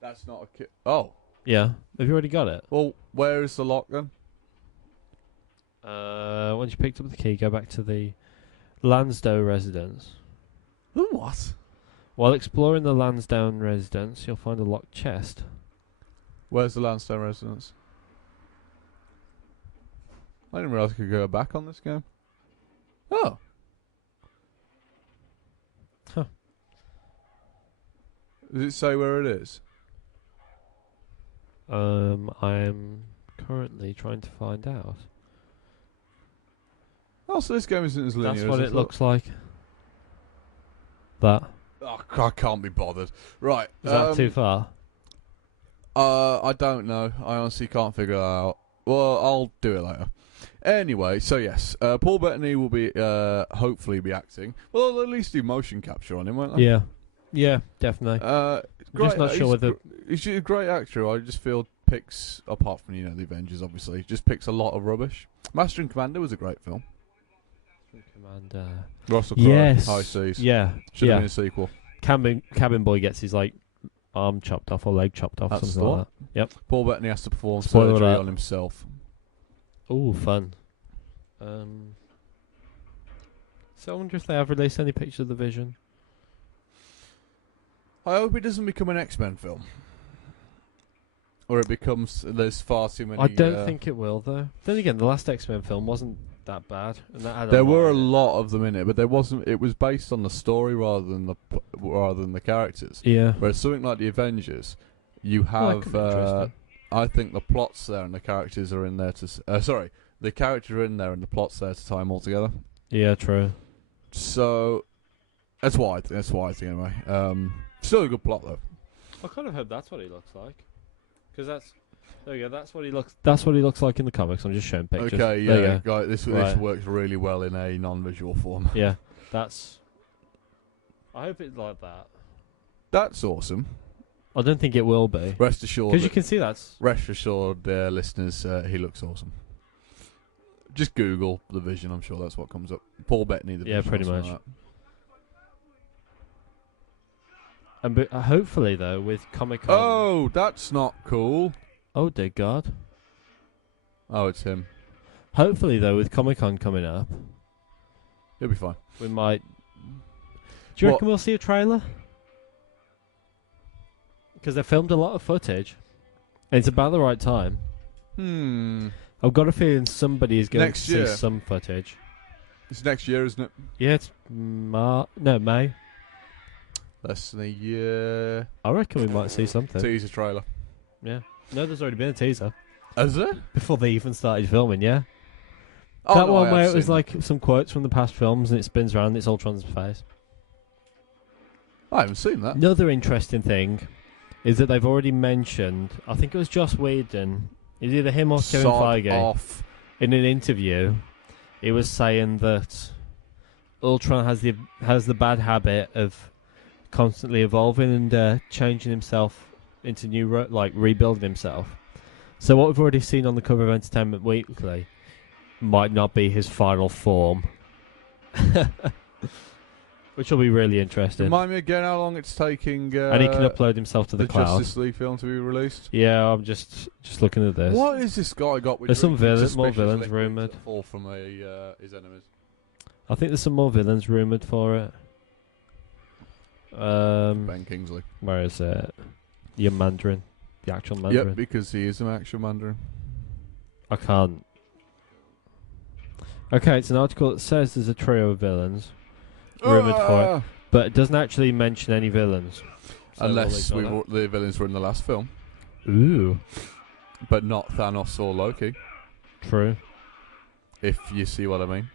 That's not a key. Oh. Yeah. Have you already got it? Well, where is the lock then? Once you picked up the key, go back to the Lansdowne residence. The what? While exploring the Lansdowne residence, you'll find a locked chest. Where's the Lansdowne residence? I didn't realise I could go back on this game. Oh. Huh. Does it say where it is? I'm currently trying to find out. Oh, so this game isn't as linear That's as what I it thought. looks like. That. Oh, I can't be bothered. Right. Is that too far? I don't know. I honestly can't figure that out. Well, I'll do it later. Anyway, so yes, Paul Bettany will be hopefully be acting. Well, they'll at least do motion capture on him, won't they? Yeah. Yeah, definitely. Great, just not sure whether... He's a great actor. I just feel picks, apart from, the Avengers, obviously, just picks a lot of rubbish. Master and Commander was a great film. Commander. Russell Crowe, Yes. High Seas. Yeah. Should have been a sequel. Cabin Boy gets his arm chopped off or leg chopped off, That's something the like one. that. Yep. Paul Bettany has to perform Spoiler surgery alert. on himself. Ooh, fun. So I wonder if they have released any pictures of the Vision. I hope it doesn't become an X-Men film. Or it becomes, there's far too many... I don't think it will, though. Then again, the last X-Men film wasn't that bad, and that had There a lot were a in it. lot of them in it, but there wasn't. It was based on the story rather than the characters. Yeah. Whereas something like the Avengers, you Well, that have. could be interesting. I think the plots there and the characters are in there to. Sorry, the characters are in there and the plots there to tie them all together. Yeah, true. So that's why. That's why I think anyway. Still a good plot though. I kind of hope that's what he looks like, because that's. There you go. That's what he looks. That's what he looks like in the comics. I'm just showing pictures. Okay, There you yeah, go. guys, this Right. works really well in a non-visual form. Yeah, that's. I hope it's like that. That's awesome. I don't think it will be, Rest assured. because you can see that's. Rest assured, listeners, he looks awesome. Just Google the Vision. I'm sure that's what comes up. Paul Bettany, the Yeah, Vision. pretty or something much. like And hopefully, though, with Comic that. Con. Oh, that's not cool. Oh dear God. Oh, it's him. Hopefully, though, with Comic Con coming up, He'll be fine. we might. Do you What? reckon we'll see a trailer? Because they filmed a lot of footage, and it's about the right time. I've got a feeling somebody is going Next to year. see some footage. It's next year, isn't it? Yeah, it's May. Less than a year. I reckon we might see something. Teaser trailer. Yeah. No, there's already been a teaser Is there? before they even started filming. Yeah. Oh, That no, one I where have it was seen like some quotes from the past films, and it spins around. And it's Ultron's face. that. I haven't seen that. Another interesting thing is that they've already mentioned. I think it was Joss Whedon. It's either him or Kevin Sod Feige. off. In an interview, he was saying that Ultron has the bad habit of constantly evolving and changing himself into new rebuilding himself. So what we've already seen on the cover of Entertainment Weekly might not be his final form. which will be really interesting. Remind me again how long it's taking. And he can upload himself to the cloud. Justice League film to be released. Yeah, I'm just looking at this. What is this guy got? With There's some more suspicious villains liquids rumoured. that fall from his enemies. I think there's some more villains rumoured for it. Ben Kingsley. Where is it? Your Mandarin. The actual Mandarin. Yep, because he is an actual Mandarin. I can't. Okay, it's an article that says there's a trio of villains rumoured for it, but it doesn't actually mention any villains. So unless the villains were in the last film. Ooh. But not Thanos or Loki. True. If you see what I mean.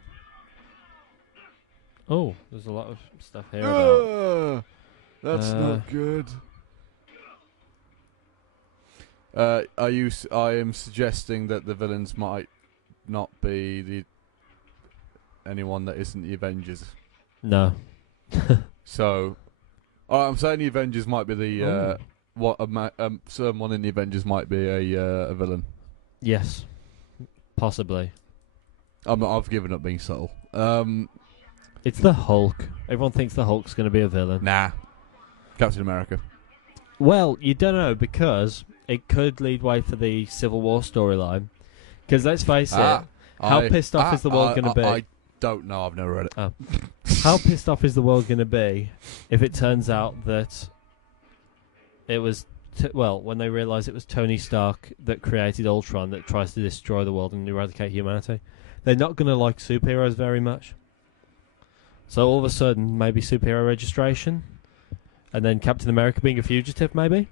Oh, there's a lot of stuff here about... That's not good. I am suggesting that the villains might not be anyone that isn't the Avengers. No. So, I'm saying the Avengers might be the someone in the Avengers might be a villain. Yes. Possibly. I've given up being subtle. It's the Hulk. Everyone thinks the Hulk's going to be a villain. Nah. Captain America. Well, you don't know, because it could lead way for the Civil War storyline. Because let's face it, how pissed off is the world going to be? I don't know. I've never read it. Oh. How pissed off is the world going to be if it turns out that it was... when they realise it was Tony Stark that created Ultron that tries to destroy the world and eradicate humanity. They're not going to like superheroes very much. So all of a sudden, maybe superhero registration, and then Captain America being a fugitive, maybe.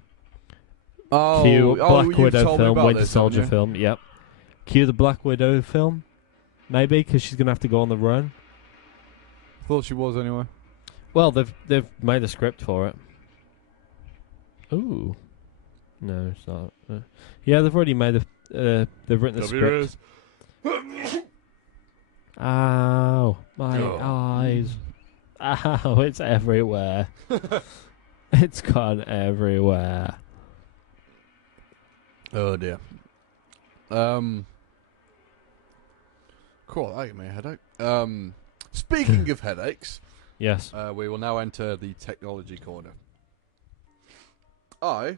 Cue Black Widow film, Winter Soldier film. Yep. Cue the Black Widow film, maybe, because she's gonna have to go on the run. Thought she was anyway. Well, they've made a script for it. Ooh. No, it's not. Yeah, they've already made they've written the script. Ow, my eyes. Ow, it's everywhere. It's gone everywhere. Oh dear. Cool, that gave me a headache. Speaking of headaches, Yes. we will now enter the technology corner. A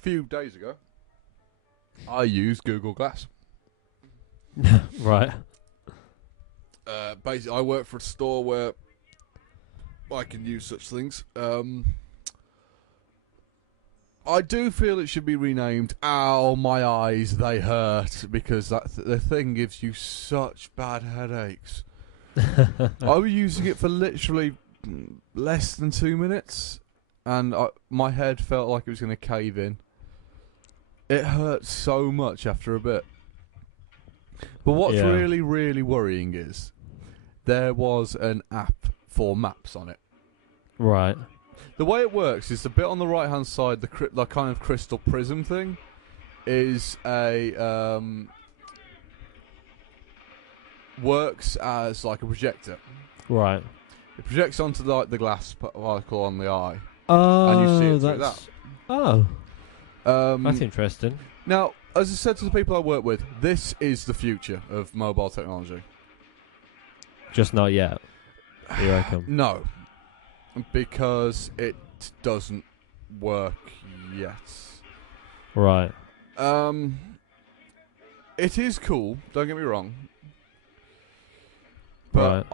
few days ago, I used Google Glass. Right. Basically, I work for a store where I can use such things. I do feel it should be renamed. Ow, my eyes, they hurt, because the thing gives you such bad headaches. I was using it for literally less than 2 minutes, and my head felt like it was going to cave in. It hurt so much after a bit. But what's really, really worrying is there was an app for maps on it. Right. The way it works is the bit on the right-hand side, the kind of crystal prism thing, is works as like a projector. Right. It projects onto the glass particle on the eye, Oh, and you see it through that. Oh, that's interesting. Now, as I said to the people I work with, this is the future of mobile technology. Just not yet. You reckon? No, because it doesn't work yet. Right. It is cool. Don't get me wrong. But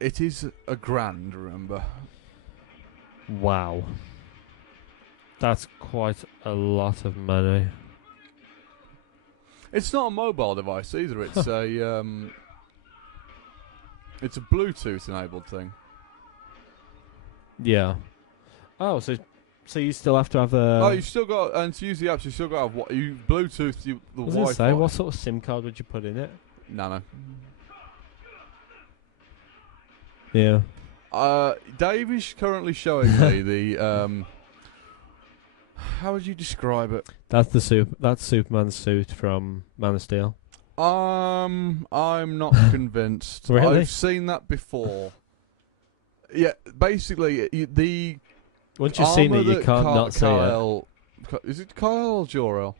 it is $1,000. Remember? Wow. That's quite a lot of money. It's not a mobile device either. It's it's a Bluetooth enabled thing. Yeah. Oh, so you still have to have a... Oh, you still got, and to use the apps, you still got to have what you Bluetooth the Wi-Fi. Say, what sort of SIM card would you put in it? Nano. Yeah. Dave is currently showing me the how would you describe it? That's Superman's suit from Man of Steel. I'm not convinced. Really? I've seen that before. Yeah, basically the once you've seen it, you can't not see it. Is it Kyle or Jor-El?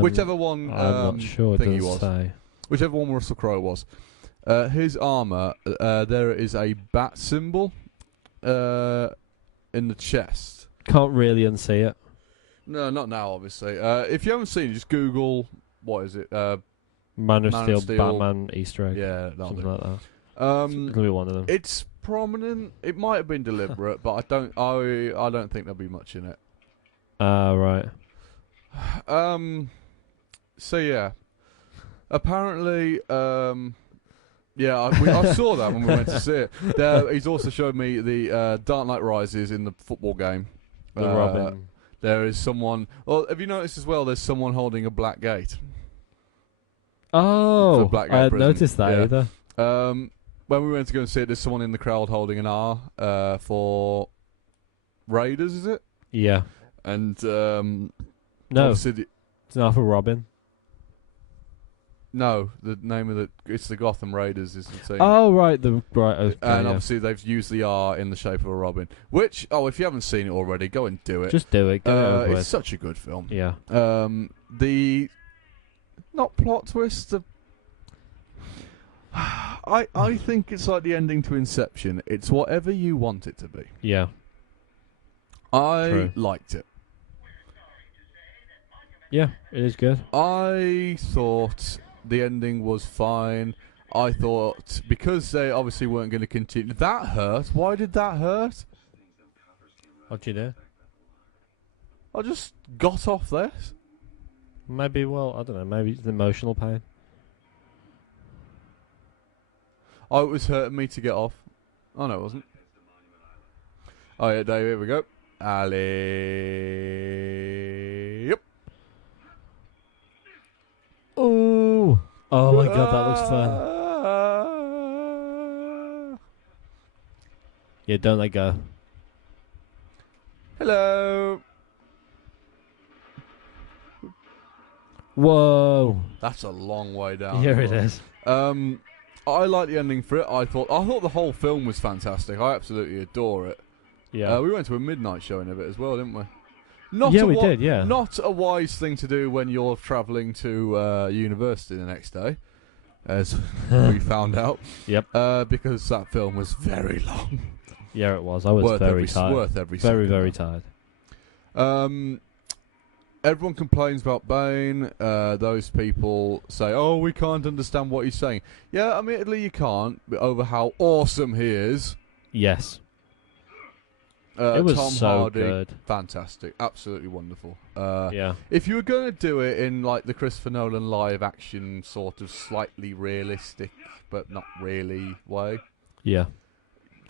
Whichever one. I'm not sure. Thing he doesn't was. say. Whichever one Russell Crowe was. His armor, there is a bat symbol in the chest. Can't really unsee it. No, not now, obviously. If you haven't seen it, just Google, what is it? Man of Man Steel, of Steel. Batman, Easter egg. Yeah, that'll Something do. like that. It's gonna be one of them. It's prominent. It might have been deliberate, but I don't think there'll be much in it. Right. So yeah, apparently, yeah, I saw that when we went to see it. He's also showed me the Dark Knight Rises in the football game. The Robin. There is someone. Well, have you noticed as well? There's someone holding a black gate. Oh, Blackgate I hadn't prison. noticed that Yeah. either. When we went to go and see it, there's someone in the crowd holding an R for Raiders, is it? Yeah. And No, obviously it's not for Robin. no, the name of it's the Gotham Raiders is the team. Oh, right. Okay, And yeah. obviously they've used the R in the shape of a robin. Which, if you haven't seen it already, go and do it. Just do it. Get it over it's with. such a good film. Yeah. The not plot twist. I think it's like the ending to Inception. It's whatever you want it to be. Yeah. I liked it. Yeah, it is good. I thought the ending was fine. I thought because they obviously weren't going to continue. That hurt. Why did that hurt? What'd you do? I just got off this. Maybe, well, I don't know. Maybe it's emotional pain. Oh, it was hurting me to get off. Oh, no, it wasn't. Oh, yeah, Dave, here we go. Alley. Yep. Oh. Oh my god, that looks fun. Yeah, don't let go. Hello. Whoa. That's a long way down. Here it is. I like the ending for it. I thought the whole film was fantastic. I absolutely adore it. Yeah. We went to a midnight showing of it as well, didn't we? Yeah, we did, yeah. Not a wise thing to do when you're travelling to university the next day, as we found out. Yep. Because that film was very long. Yeah, it was. I was very tired. Worth every very, second. very tired. Everyone complains about Bane. Those people say, "Oh, we can't understand what he's saying." Yeah, admittedly you can't, but over how awesome he is. Yes. It was Tom so Hardy, good. fantastic, absolutely wonderful. Yeah. If you were going to do it in like the Christopher Nolan live action sort of slightly realistic but not really way, Yeah.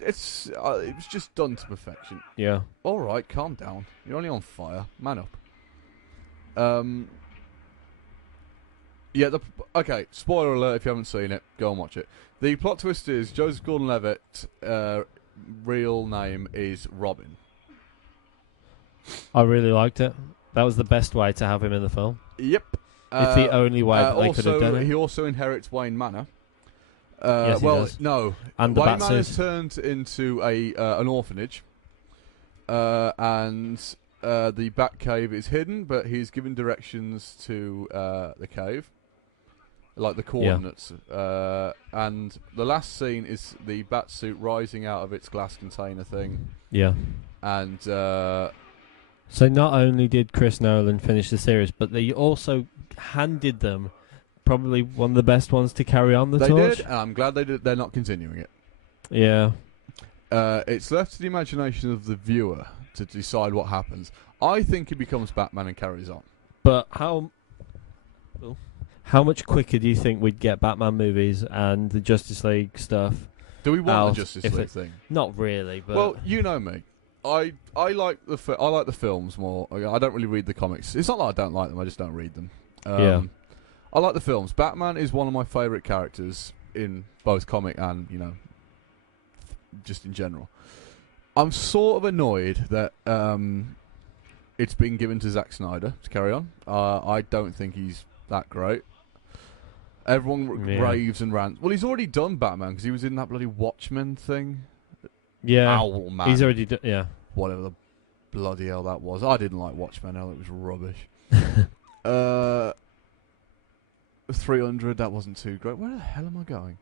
it was just done to perfection. Yeah. All right, calm down. You're only on fire. Man up. Yeah. Okay. Spoiler alert: if you haven't seen it, go and watch it. The plot twist is Joseph Gordon-Levitt. Real name is Robin. I really liked it. That was the best way to have him in the film. Yep. It's the only way that they could have done it. He also inherits Wayne Manor. Yes, he does. No. And the Wayne Manor's Batsuit. turned into an orphanage, and the Batcave is hidden, but he's given directions to the cave, like the coordinates. And the last scene is the Batsuit rising out of its glass container thing. Yeah. And So not only did Chris Nolan finish the series, but they also handed them probably one of the best ones to carry on the they torch. did, and I'm glad they did. They're not continuing it. Yeah. It's left to the imagination of the viewer to decide what happens. I think he becomes Batman and carries on. But how much quicker do you think we'd get Batman movies and the Justice League stuff? Do we want out the Justice if League it- thing? Not really, but Well, you know me. I like the films more. I don't really read the comics. It's not like I don't like them. I just don't read them. Yeah. I like the films. Batman is one of my favourite characters in both comic and just in general. I'm sort of annoyed that it's been given to Zack Snyder to carry on. I don't think he's that great. Everyone raves and rants. Well, he's already done Batman because he was in that bloody Watchmen thing. yeah, Owlman. he's already done. Yeah. Whatever the bloody hell that was. I didn't like Watchmen. Hell, it was rubbish. 300, that wasn't too great. Where the hell am I going?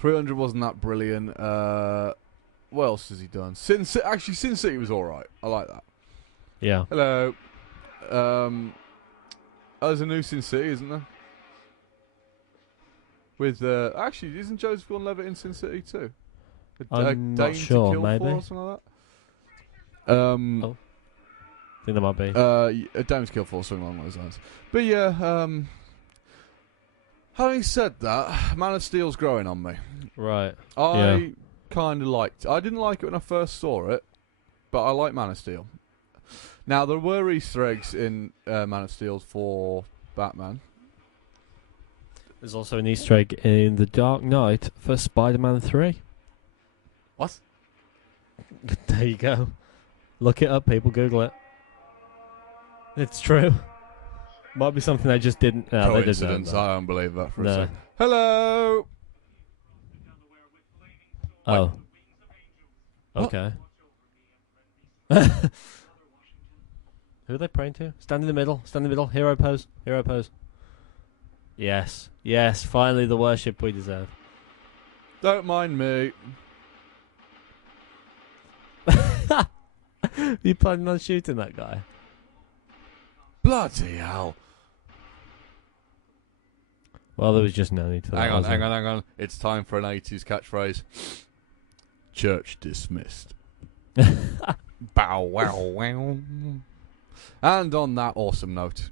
300 wasn't that brilliant. What else has he done? Actually, Sin City was alright. I like that. Yeah. Hello. There's a new Sin City, isn't there? With actually, isn't Joseph Gordon-Levitt in Sin City too? I'm not Dame sure. to Kill Maybe. For or something like that. Oh. I think there might be. A Dame to Kill For, something along those lines. But yeah, having said that, Man of Steel's growing on me. Right. I kind of liked. I didn't like it when I first saw it, but I like Man of Steel. Now there were Easter eggs in Man of Steel for Batman. There's also an Easter egg in The Dark Knight for Spider-Man 3. What? There you go. Look it up, people. Google it. It's true. Might be something they just didn't. No, they didn't Coincidence. know I don't believe that for a No. second. Hello. Oh. Okay. Who are they praying to? Stand in the middle. Stand in the middle. Hero pose. Hero pose. Yes. Yes. Finally, the worship we deserve. Don't mind me. You planning on shooting that guy? Bloody hell. Well, there was just no need for that. Hang on. It's time for an 80s catchphrase. Church dismissed. Bow wow wow. And on that awesome note,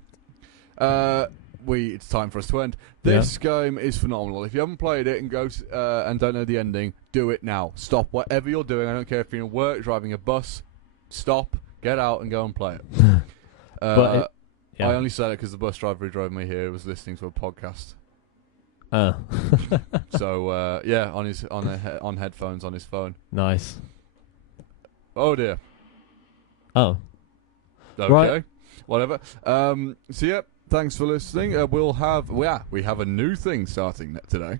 it's time for us to end. This game is phenomenal. If you haven't played it and and don't know the ending, do it now. Stop whatever you're doing. I don't care if you're in work, driving a bus. Stop, get out, and go and play it. I only said it because the bus driver who drove me here was listening to a podcast. Oh. So on headphones on his phone. Nice. Oh dear. Oh. Okay. Right. Whatever. So yeah, thanks for listening. We have a new thing starting today.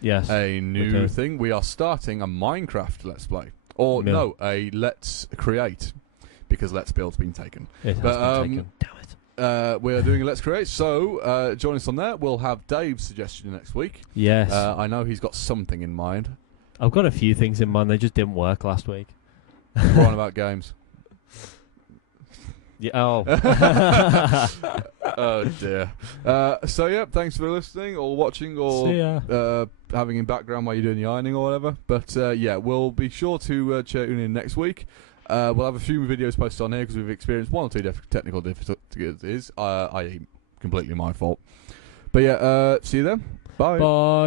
Yes. A new thing. We are starting a Minecraft Let's Play. Or no, a Let's Create, because Let's Build's been taken. It has been taken. Damn it. We are doing a Let's Create, so join us on there. We'll have Dave's suggestion next week. Yes. I know he's got something in mind. I've got a few things in mind. They just didn't work last week. We're on about games. Yeah. Oh. Oh dear. So yeah, thanks for listening or watching or See ya. having in background while you're doing the ironing or whatever. But yeah, we'll be sure to tune in next week. We'll have a few videos posted on here because we've experienced one or two technical difficulties. I.e. completely my fault. But yeah, see you then. Bye. Bye.